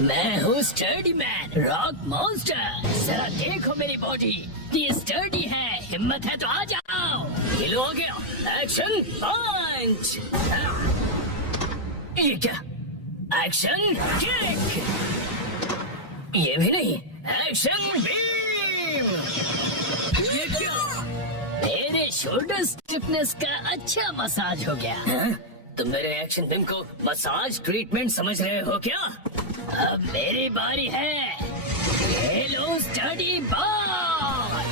मैं हूँ sturdy man, rock monster. जरा देखो मेरी बॉडी, ये स्टर्डी है। हिम्मत है तो आ जाओ। हिलो हो गया, एक्शन पंच। ये क्या? Action kick. ये भी नहीं, एक्शन बीम। ये क्या? मेरे शोल्डर स्टिफनेस का अच्छा मसाज हो गया। तुम मेरे एक्शन बीम को मसाज ट्रीटमेंट समझ रहे हो क्या? अब मेरी बारी है। Hello study boy.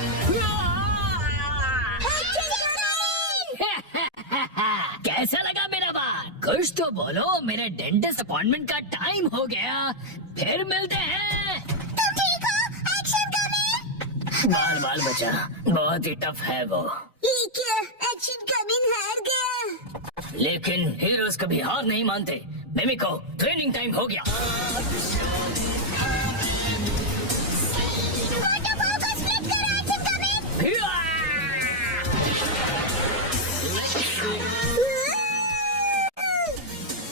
कैसा लगा मेरा बाल? कुछ तो बोलो। मेरे डेंटिस्ट अपॉइंटमेंट का टाइम हो गया। फिर मिलते हैं। तुम ठीक हो? Action coming. बाल बाल बचा, बहुत ही टफ है वो। ये क्या? एक्शन कमिंग हार गया। लेकिन हीरोज कभी हार नहीं मानते। मिमिको, ट्रेनिंग टाइम हो गया। वाटरफॉल को स्प्लिट करो, एक्शन कमिंग।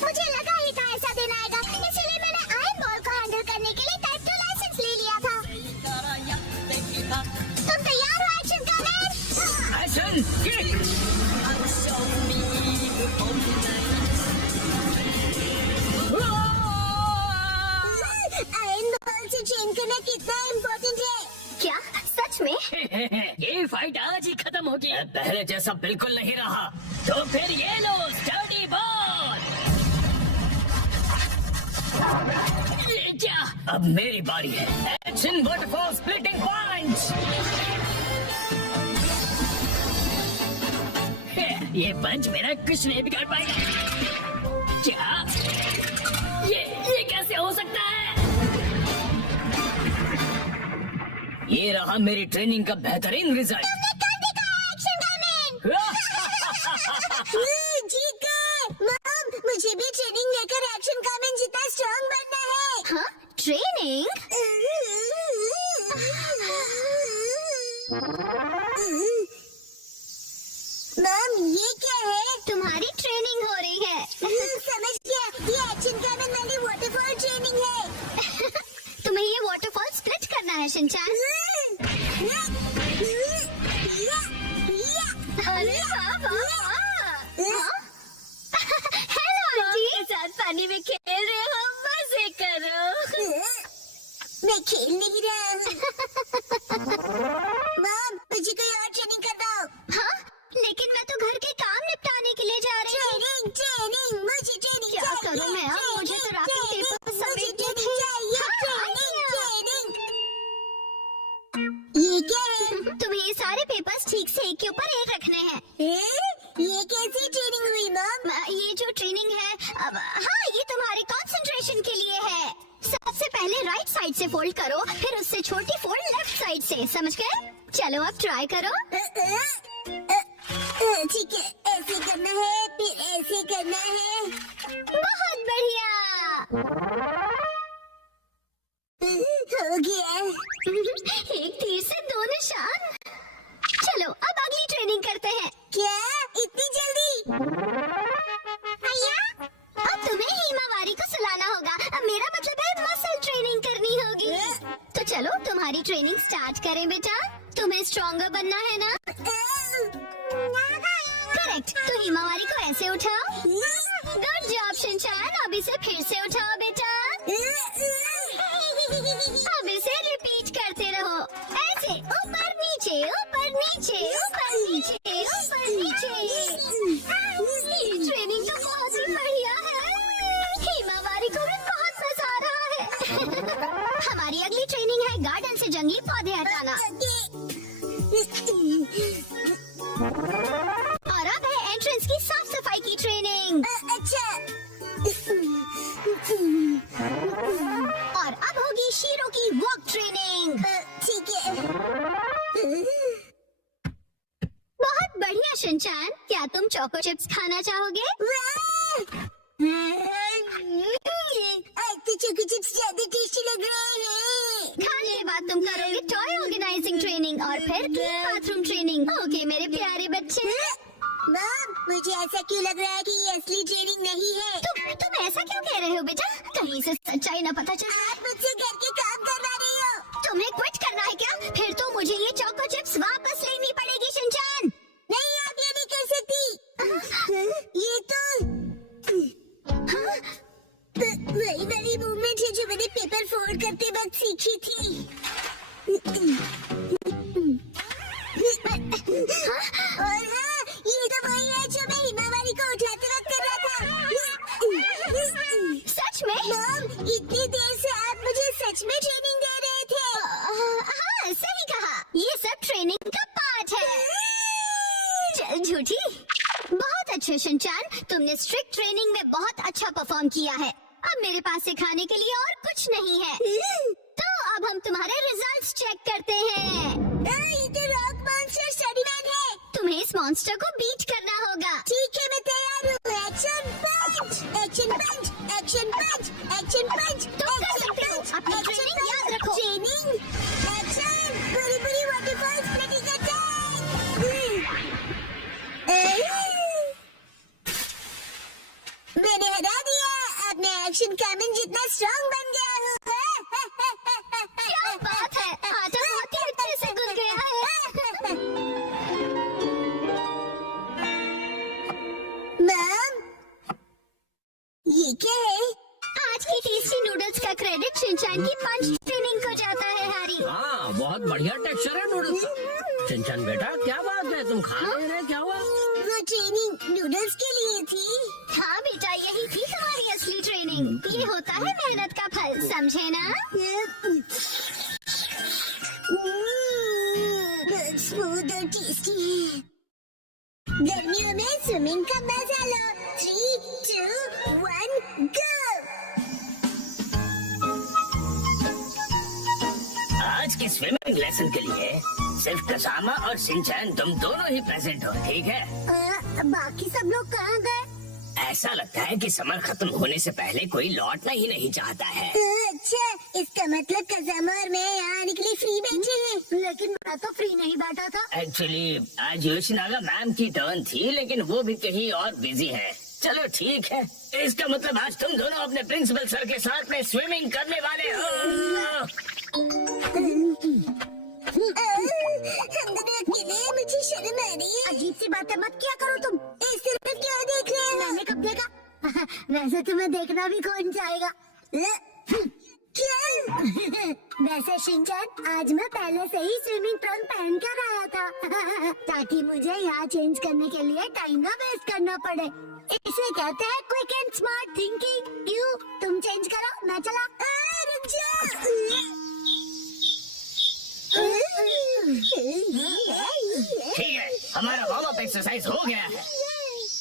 मुझे लगा ही था ऐसा दिन आएगा, इसलिए मैंने आयरन बॉल को हैंडल करने के लिए टाइप 2 लाइसेंस ले लिया था। तुम तैयार हो action coming? Action kick. Iron ball से ट्रेन करना कितना इम्पोर्टेंट है? क्या सच में? ये फाइट आज ही खत्म होगी। पहले जैसा बिल्कुल नहीं रहा। तो फिर ये लो स्टडी बॉल। ये क्या? अब मेरी बारी है। एक्शन वाटरफॉल स्प्लिटिंग पंच। ये पंच मेरा कुछ नहीं बिगाड़ पाएगा। क्या? ये कैसे हो सकता है? ये रहा मेरी ट्रेनिंग का बेहतरीन रिजल्ट। ठीक है मॉम, मुझे भी ट्रेनिंग लेकर एक्शन कमिंग जितना स्ट्रांग बनना है। हाँ? ट्रेनिंग? मॉम, ये क्या है? तुम्हारी ट्रेनिंग हो रही है। समझ गया, ये एक्शन कमिंग वाली वाटरफॉल ट्रेनिंग है। तुम्हें ये वाटरफॉल स्प्लिट करना है शिनचैन। अरे हेलो आंटी, साथ पानी में खेल रहे हो? मजे करो। मैं खेल नहीं रहा। मॉम, मुझे कोई और ट्रेनिंग करवाओ। हाँ, लेकिन मैं तो घर के काम निपटाने के लिए जा रही हूँ। ट्रेनिंग, मुझे ट्रेनिंग क्या करूँ मैं अब? मुझे तो राखी पेपर समेटने थे। ये क्या है? तुम्हें ये सारे पेपर्स ठीक से एक के ऊपर एक रखने हैं। ये कैसी ट्रेनिंग हुई मॉम? ये जो ट्रेनिंग है अब, हाँ, ये तुम्हारे कंसंट्रेशन के लिए है। सबसे पहले राइट साइड से फोल्ड करो, फिर उससे छोटी फोल्ड लेफ्ट साइड से। समझ गए? चलो अब ट्राई करो। ठीक है, ऐसे करना है, फिर ऐसे करना है। बहुत बढ़िया, हो गया। एक तीर से 2 निशान। चलो अब अगली ट्रेनिंग करते हैं। क्या इतनी जल्दी? भैया, अब तुम्हें हिमावारी को सुलाना होगा। अब मेरा मतलब है मसल ट्रेनिंग करनी होगी। तो चलो तुम्हारी ट्रेनिंग स्टार्ट करें बेटा। तुम्हें स्ट्रॉन्गर बनना है ना? करेक्ट। तो हिमावारी को ऐसे उठाओ। Good job Shinchan. अब इसे फिर से उठाओ बेटा। अब इसे रिपीट करते रहो, ऐसे ऊपर नीचे ऊपर नीचे ऊपर नीचे ऊपर नीचे। ये ट्रेनिंग तो बहुत ही बढ़िया है। हिमावारी को भी बहुत मजा आ रहा है। हमारी अगली ट्रेनिंग है गार्डन से जंगली पौधे हटाना। और अब है एंट्रेंस की साफ सफाई की ट्रेनिंग। अच्छा। और अब होगी शीरो की वॉक ट्रेनिंग। ठीक है। बहुत बढ़िया शिनचैन, क्या तुम चोको चिप्स खाना चाहोगे? आज तो चोको चिप्स ज्यादा टेस्टी लग रहे हैं। खाने के बाद तुम करोगे टॉय ऑर्गेनाइजिंग ट्रेनिंग और फिर बाथरूम ट्रेनिंग। ओके मेरे प्यारे बच्चे। मॉम, मुझे ऐसा क्यों लग रहा है कि ये असली ट्रेनिंग नहीं है? तुम ऐसा क्यों कह रहे हो बेटा? कहीं से सच्चाई न पता चले। आप मुझसे घर के काम करवा रही हो। तुम्हें क्विट करना है क्या? फिर तो मुझे ये चोको चिप्स वापस लेनी पड़ेगी शिनचैन। नहीं, आप ये नहीं कर सकती। ये तो वही वाली मूवमेंट है जो मैंने पेपर फोल्ड करते वक्त सीखी थी। और हाँ, ये तो वही है जो मैं हिमावारी को उठाते वक्त कर रहा था। सच में? मॉम, इतनी देर से आप मुझे सच में ट्रेनिंग दे रहे थे। हाँ, सही कहा। ये सब ट्रेनिंग का पार्ट है। चल झूठी। बहुत अच्छे शिनचैन, तुमने स्ट्रिक्ट ट्रेनिंग में बहुत अच्छा परफॉर्म किया है। अब मेरे पास सिखाने के लिए और कुछ नहीं है। तो अब हम तुम्हारे रिजल्ट्स चेक करते हैं। ये तो रॉक मॉन्स्टर स्टडीमैन है। तुम्हें इस मॉन्स्टर को बीट करना होगा। ठीक है, मैं तैयार हूँ। एक्शन पंच, एक्शन पंच, एक्शन पंच, एक्शन पंच। तुम कर सकते हो। अपनी ट्रेनिंग याद रखो। ट्रेनिंग, एक्शन, पूरी पूरी वाटरफॉल स्प्लिटिंग अटैक। मैंने हरा दिया। अब मैं एक्शन कैमन जितना स्ट्रांग बन गया हूँ। क्या बात है, आटा बहुत ही अच्छे से गुल गया है। मैम, ये क्या है? आज की टेस्टी नूडल्स का क्रेडिट शिनचैन की पंच ट्रेनिंग को जाता है हैरी। हाँ, बहुत बढ़िया टेक्सचर है नूडल्स का। शिनचैन बेटा, क्या बात है, तुम खा नहीं रहे, क्या हुआ? वो ट्रेनिंग नूडल्स के लिए थी। हाँ बेटा, यही थी तुम्हारी असली ट्रेनिंग। ये होता है मेहनत का फल, समझे ना? स्मूथ और टेस्टी है। गर्मियों में स्विमिंग का मजा लो। 3, 2, 1, गो। आज के स्विमिंग लेसन के लिए सिर्फ कसामा और शिनचैन तुम दोनों ही प्रेजेंट हो, ठीक है? बाकी सब लोग कहाँ गए? ऐसा लगता है कि समर खत्म होने से पहले कोई लौटना ही नहीं चाहता है। अच्छा, इसका मतलब कसामा और मैं यहाँ आने के लिए फ्री बैठे हैं। लेकिन मैं तो फ्री नहीं बैठा था। एक्चुअली आज योशिनागा मैम की टर्न थी, लेकिन वो भी कहीं और बिजी है। चलो ठीक है, इसका मतलब आज तुम दोनों अपने प्रिंसिपल सर के साथ में स्विमिंग करने वाले हो। हम दोनों अकेले हैं, मुझे शर्म आ रही है। अजीब सी बातें मत किया करो तुम। इस तरफ क्यों देख रहे हो? मैंने कब देखा? वैसे तुम्हें देखना भी कौन चाहेगा? क्या? वैसे शिनचैन, आज मैं पहले से ही स्विमिंग ट्रंक पहन कर आया था ताकि मुझे यहाँ चेंज करने के लिए टाइम ना वेस्ट करना पड़े। इसे कहते हैं क्विक एंड स्मार्ट थिंकिंग। क्यों? तुम चेंज करो, मैं चला। रुक जाओ। ठीक है, हमारा वार्म अप एक्सरसाइज हो गया है,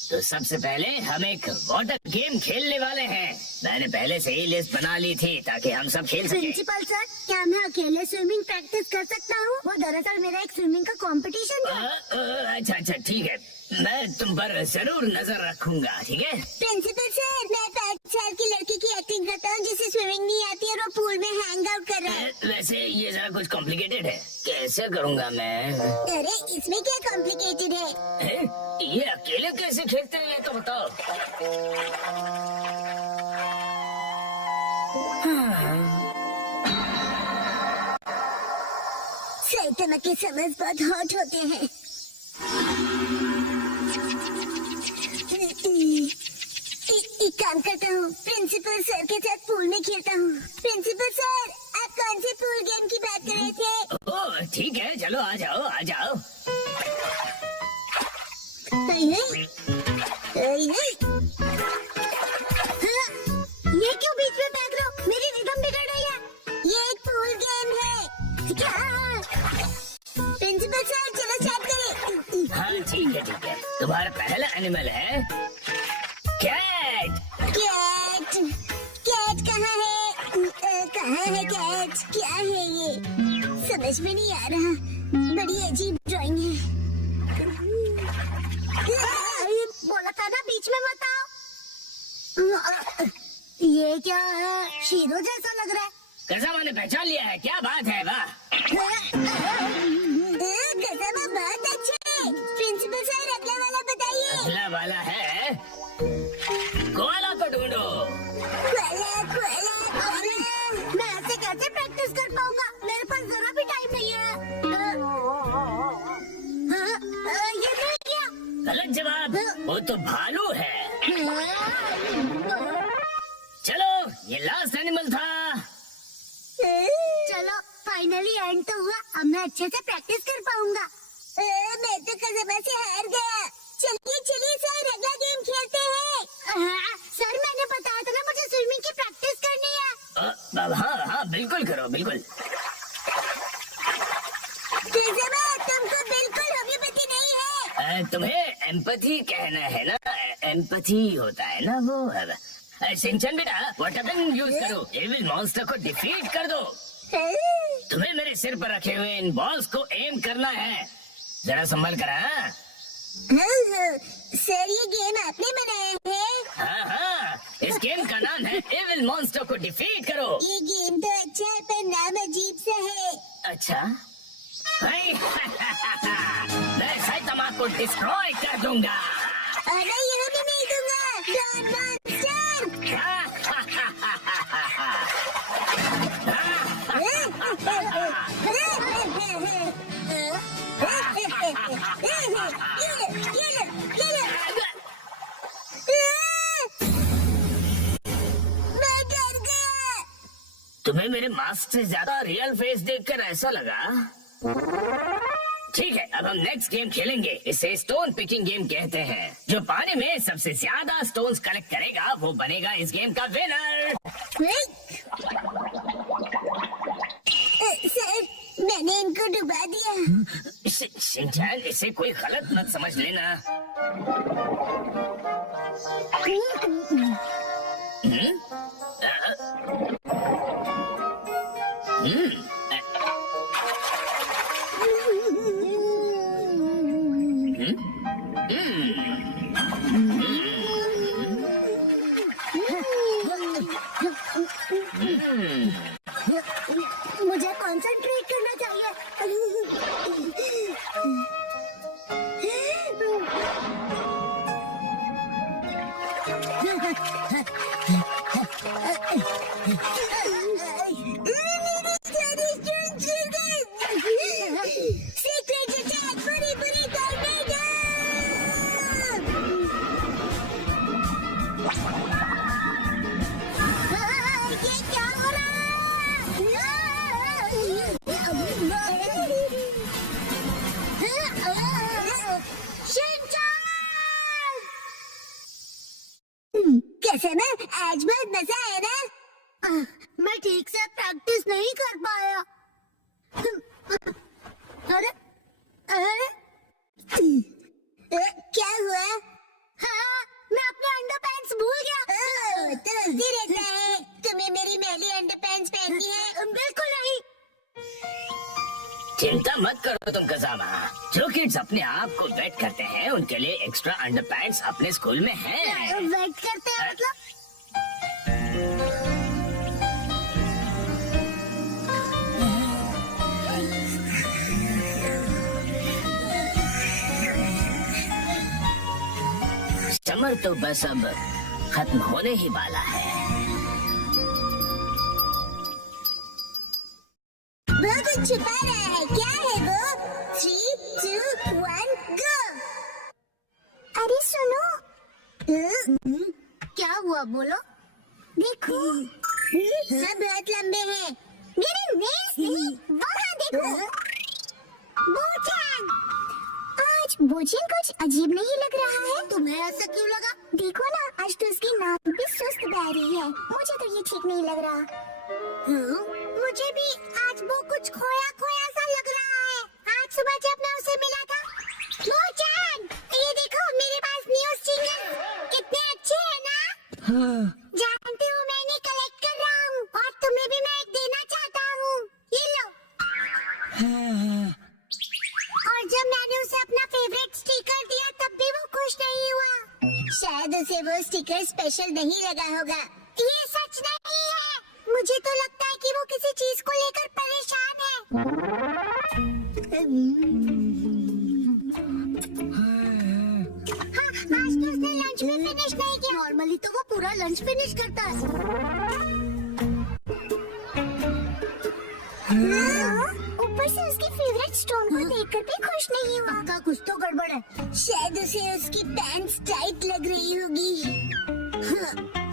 तो सबसे पहले हम एक वाटर गेम खेलने वाले हैं। मैंने पहले से ही लिस्ट बना ली थी ताकि हम सब खेल सकें। प्रिंसिपल सर, क्या मैं अकेले स्विमिंग प्रैक्टिस कर सकता हूँ? वो दरअसल मेरा एक स्विमिंग का कंपटीशन था। अच्छा अच्छा ठीक है, मैं तुम पर जरूर नजर रखूंगा, ठीक है? प्रिंसिपल सर, मैं 5 साल की लड़की की एक्टिंग करता हूँ जिसे स्विमिंग नहीं आती और वो पूल में हैंग आउट कर रहा है। वैसे ये जरा कुछ कॉम्प्लिकेटेड है, कैसे करूँगा मैं? अरे इसमें क्या कॉम्प्लिकेटेड है? ये अकेले कैसे खेलते हैं, ये तो बताओ। साइटामा के समर्स बहुत हॉट होते हैं। एक काम करता हूँ, प्रिंसिपल सर के साथ पूल में खेलता हूँ। प्रिंसिपल सर, आप कौन से पूल गेम की बात कर रहे थे? ओह ठीक है, चलो आ जाओ आ जाओ। ये क्यों बीच में फेंक रहे हो? मेरी रिदम बिगड़ रही है। ये एक पूल गेम है। क्या? प्रिंसिपल सर, चलो स्टार्ट करें। हाँ ठीक है, तुम्हारा पहला एनिमल है कैट। कैट? कैट कहाँ है? कहाँ है कैट? क्या है ये? समझ में नहीं आ रहा। बड़ी अजीब ड्राइंग है। बोला था ना बीच में मत आओ। ये क्या है? शीरो जैसा लग रहा है। कसामा ने पहचान लिया है, क्या बात है? वाह, कसामा बहुत अच्छे। प्रिंसिपल सर, अगला वाला बताइए। अगला वाला है कोआला को ढूंढो। Koala, koala. भालू है। चलो, ये लास्ट एनिमल था। चलो फाइनली एंड तो हुआ। अब मैं अच्छे से प्रैक्टिस कर पाऊंगा। मैं तो कसम से हार गया। चलिए चलिए सर, अगला गेम खेलते हैं। सर मैंने बताया था ना मुझे स्विमिंग की प्रैक्टिस करनी है। हाँ हाँ बिल्कुल करो, बिल्कुल। तुमको बिल्कुल होम्योपैथी नहीं है। तुम्हें एम्पैथी कहना है ना? एम्पैथी होता है ना वो। सिंचन बेटा, वाटर गन यूज करो, एविल मॉन्स्टर को डिफीट कर दो। तुम्हें मेरे सिर पर रखे हुए इन बॉल्स को एम करना है। जरा संभल कर। सर ये गेम आपने बनाया है? हाँ हाँ, इस गेम का नाम है एविल मॉन्स्टर को डिफीट करो। ये गेम तो अच्छा है पर नाम अजीब सा है। अच्छा मैं साइतामा को डिस्ट्रॉय कर दूंगा। अरे ये भी नहीं दूंगा। Don monster. मैं डर गया। तुम्हें मेरे मास्क से ज्यादा रियल फेस देखकर ऐसा लगा? ठीक है, अब हम नेक्स्ट गेम खेलेंगे। इसे स्टोन पिकिंग गेम कहते हैं। जो पानी में सबसे ज्यादा स्टोन्स कलेक्ट करेगा वो बनेगा इस गेम का विनर। सर मैंने इनको डुबा दिया। शिनचैन, इसे कोई गलत मत समझ लेना। मुझे कंसंट्रेट करना चाहिए। सीक्रेट अटैक, बुरी बुरी टॉर्नेडो। ये क्या हो रहा है? शिनचैन! कैसे ना, आज बहुत मजा आया ना? मैं ठीक से प्रैक्टिस नहीं कर पाया। अरे अरे क्या हुआ? हाँ, मैं अपने अंडरपैंट्स भूल गया। तो उसी रहता है। तुम्हें मेरी मैली अंडरपैंट्स पहननी है? बिल्कुल नहीं। चिंता मत करो तुम कज़ामा। जो किड्स अपने आप को वेट करते हैं उनके लिए एक्स्ट्रा अंडरपैंट्स अपने स्कूल में हैं। वेट करते हैं मतलब? समर तो बस अब खत्म होने ही वाला है। वो कुछ छुपा रहा है। क्या है वो? 3, 2, 1 गो। अरे सुनो। क्या हुआ बोलो? देखो सब बहुत लंबे हैं। मेरे नेल्स नहीं, वहाँ देखो। बोचन। आज बोचन कुछ अजीब नहीं लग रहा है। तुम्हें ऐसा क्यों लगा? देखो ना, आज तो उसकी नाक भी सुस्त बह रही है। मुझे तो ये ठीक नहीं लग रहा। मुझे भी आज वो कुछ खोया खोया सा लग रहा है। आज सुबह जब मैं उसे मिला था। बोचन, ये देखो मेरे पास न्यू स्टिंगर कितने अच्छे हैं ना? जानते हो मैं इन्हें कलेक्ट कर रहा हूँ और तुम्हें भी मैं एक देना चाहता हूँ। ये लो। और जब मैंने उसे अपना फेवरेट स्टिकर दिया तब भी वो खुश नहीं हुआ। शायद उसे वो स्टिकर स्पेशल नहीं लगा होगा। ये सच नहीं है। मुझे तो लगता है कि वो किसी चीज को लेकर परेशान है। हाँ, आज तो उसने लंच भी फिनिश नहीं किया। नॉर्मली तो वो पूरा लंच फिनिश करता है। ऊपर से उसकी फेवरेट स्टोन को देखकर भी खुश नहीं हुआ। पक्का कुछ तो गड़बड़ है। शायद उसे उसकी पैंट्स टाइट लग रही होगी।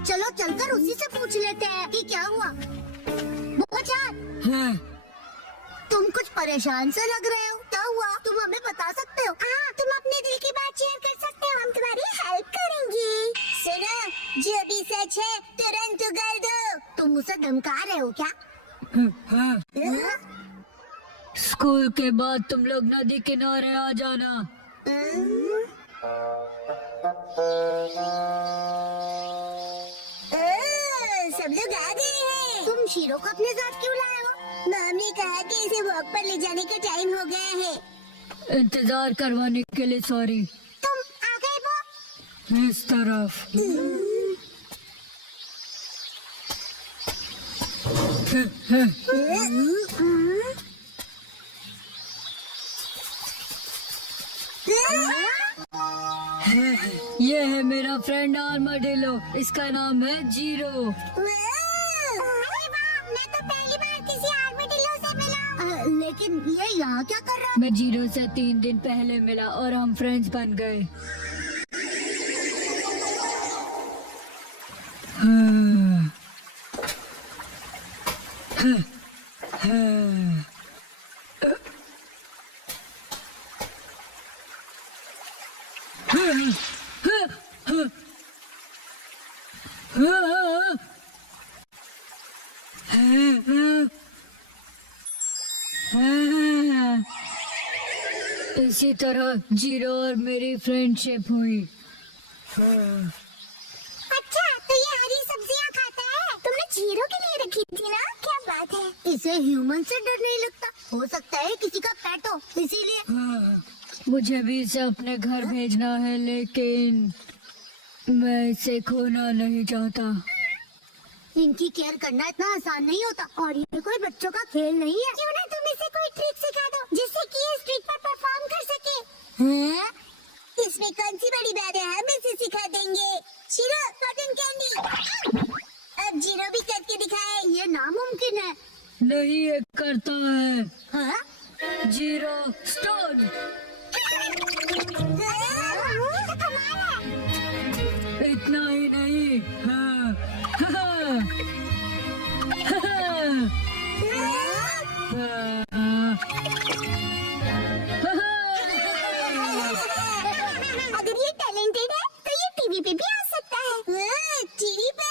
चलो चलकर उसी से पूछ लेते हैं कि क्या हुआ। हाँ, तुम कुछ परेशान से लग रहे हो, क्या हुआ? तुम हमें बता सकते हो? हाँ, तुम अपने दिल की बात शेयर कर सकते हो, हम तुम्हारी हेल्प करेंगे। सुनो, जो भी सच है तुरंत उगल दो। तुम उसे धमका रहे हो क्या? हाँ। स्कूल के बाद तुम लोग नदी किनारे आ जाना। सब लोग आ गए हैं। तुम शीरो को अपने साथ क्यों लाए हो? मॉम ने कहा कि इसे वॉक पर ले जाने का टाइम हो गया है। इंतजार करवाने के लिए सॉरी। तुम आ गए वो? इस तरफ। ये है मेरा फ्रेंड आर्माडिलो, इसका नाम है जीरो। अरे वाह, मैं तो पहली बार किसी आर्माडिलो से मिला। लेकिन ये यहाँ क्या कर रहा है? मैं जीरो से 3 दिन पहले मिला और हम फ्रेंड्स बन गए। इसी तरह जीरो और मेरी फ्रेंडशिप हुई। अच्छा, तो ये हरी सब्जियाँ खाता है? तुमने जीरो के लिए रखी थी ना? क्या बात है? इसे ह्यूमन से डर नहीं लगता। हो सकता है किसी का पेट हो, इसीलिए। मुझे भी इसे अपने घर भेजना है, लेकिन मैं इसे खोना नहीं चाहता। इनकी केयर करना इतना आसान नहीं होता, और ये कोई बच्चों का खेल नहीं है। क्यों ना तुम इसे कोई ट्रिक सिखा दो, जिससे कि ये स्ट्रीट पर परफॉर्म कर सके। हैं? इसमें कौन सी बड़ी बात है, हम इसे सिखा देंगे। Shero, cotton candy. अब जीरो भी करके दिखाए। ये नामुमकिन है। नहीं, ये करता है। हाँ? Zero stone. ये तो कमाल है। इतना ही नहीं। हाँ, हाँ, अगर ये टैलेंटेड है तो ये टीवी पे भी आ सकता है। टीवी पे?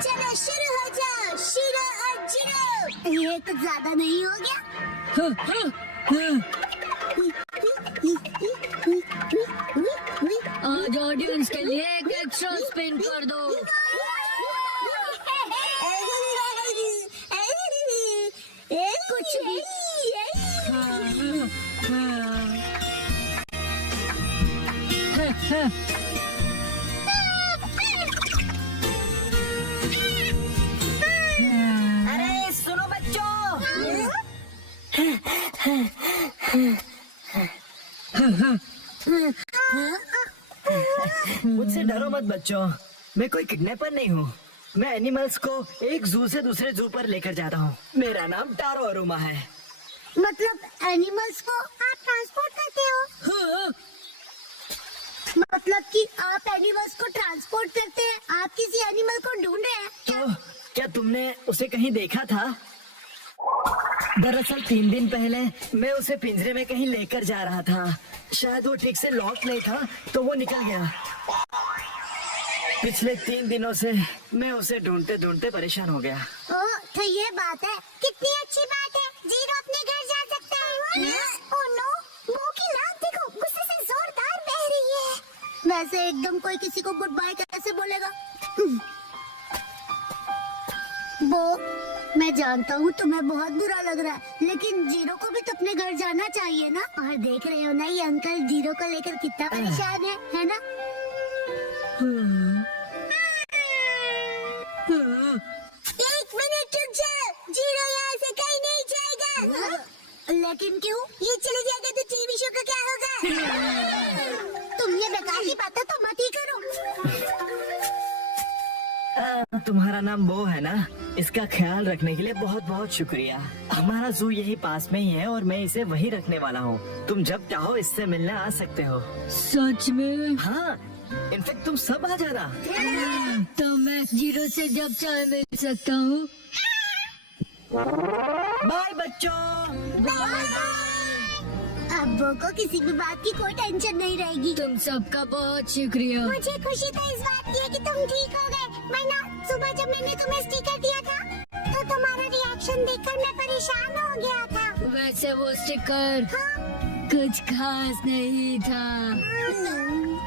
चलो शुरू हो जाओ, शीरो और जीरो। ये कुछ ज्यादा नहीं हो गया? आज ऑडियंस के लिए एक एक्स्ट्रा स्पिन कर दो। कुछ भी। अरे सुनो बच्चों, मुझसे डरो मत बच्चों, मैं कोई किडनैपर नहीं हूँ। मैं एनिमल्स को एक जू से दूसरे जू पर लेकर जाता हूँ। मेरा नाम टारो अरुमा है। मतलब एनिमल्स को आप ट्रांसपोर्ट करते हो? हाँ, मतलब कि आप एनिमल्स को ट्रांसपोर्ट करते हैं? आप किसी एनिमल को ढूंढ रहे हैं? तो क्या तुमने उसे कहीं देखा था? दरअसल 3 दिन पहले मैं उसे पिंजरे में कहीं लेकर जा रहा था। शायद वो ठीक से लॉक नहीं था तो वो निकल गया। पिछले 3 दिनों से मैं उसे ढूंढते ढूंढते परेशान हो गया। ओह, तो ये बात है। कितनी अच्छी बात है, जीरो अपने घर जा सकता है। ओह नो, वो की नाक देखो, गुस्से से जोरदार बह रही है। वैसे एकदम कोई किसी को गुड बाय कैसे बोलेगा? वो मैं जानता हूँ तुम्हें बहुत बुरा लग रहा है, लेकिन जीरो को भी तो अपने घर जाना चाहिए ना। और देख रहे हो ना ये अंकल जीरो को लेकर कितना परेशान है ना? एक मिनट रुक जाओ, जीरो यहाँ से कहीं नहीं जाएगा। लेकिन क्यों? ये चले जाएगा तो टीवी शो का क्या होगा? तुम ये बेकार की बातें तो मत ही करो। तुम्हारा नाम वो है ना? इसका ख्याल रखने के लिए बहुत बहुत शुक्रिया। हमारा जू यही पास में ही है और मैं इसे वहीं रखने वाला हूँ। तुम जब चाहो इससे मिलने आ सकते हो। सच में? हाँ, इनफेक्ट तुम सब आ जाना। तो मैं जीरो से जब चाहे मिल सकता हूँ। बाय बच्चों। अब्बू को किसी भी बात की कोई टेंशन नहीं रहेगी। तुम सबका बहुत शुक्रिया। मुझे खुशी तो इस बात की है कि तुम ठीक हो गए, वरना सुबह जब मैंने तुम्हें स्टिकर दिया था तो तुम्हारा रिएक्शन देखकर मैं परेशान हो गया था। वैसे वो स्टिकर हाँ, कुछ खास नहीं था।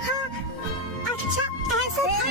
हाँ, अच्छा ऐसा था।